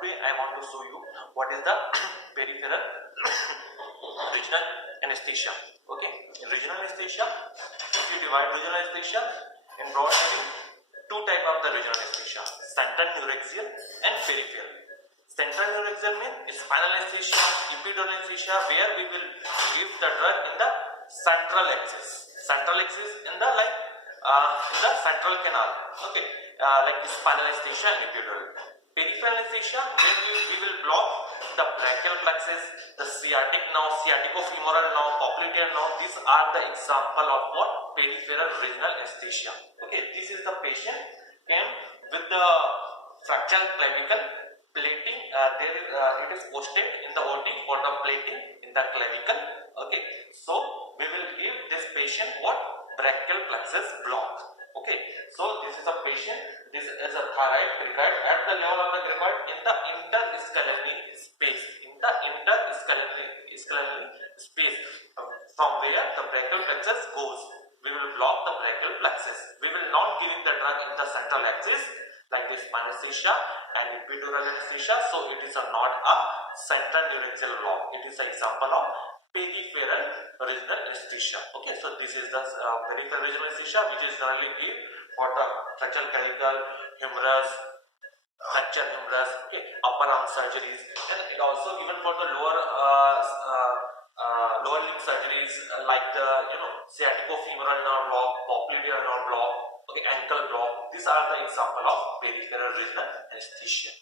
today I want to show you what is the peripheral regional anesthesia. Okay, in regional anesthesia, if you divide regional anesthesia in broad heading, two type of the regional anesthesia: central neuraxial and peripheral. Central neuraxial means spinal anesthesia, epidural anesthesia, where we will give the drug in the central axis. Central axis in the in the central canal. Okay, like spinal anesthesia and epidural. Peripheral anesthesia, when we will block the brachial plexus, the sciatic nerve, sciaticofemoral nerve, popliteal nerve. These are the example of what peripheral regional anesthesia. Okay, this is the patient came with the fracture clavicle plating. It is posted in the OT for the plating in the clavicle. Okay, so we will give this patient what brachial plexus block. Okay, so this is a patient. This is a thyroid cricoid at the level of the cricoid in the interscalary space. In the interscalary space from where the brachial plexus goes, we will block the brachial plexus. We will not give the drug in the central axis like this anesthesia and epidural anesthesia. So it is not a central neuraxial block. It is an example of peripheral regional anesthesia. Okay, so this is the peripheral regional anesthesia, which is generally given for the fracture clavicle, humerus, fracture humerus, okay, upper arm surgeries, and it also given for the lower limb surgeries like the sciaticofemoral nerve block, popliteal nerve block, okay, ankle block. These are the example of peripheral regional anesthesia.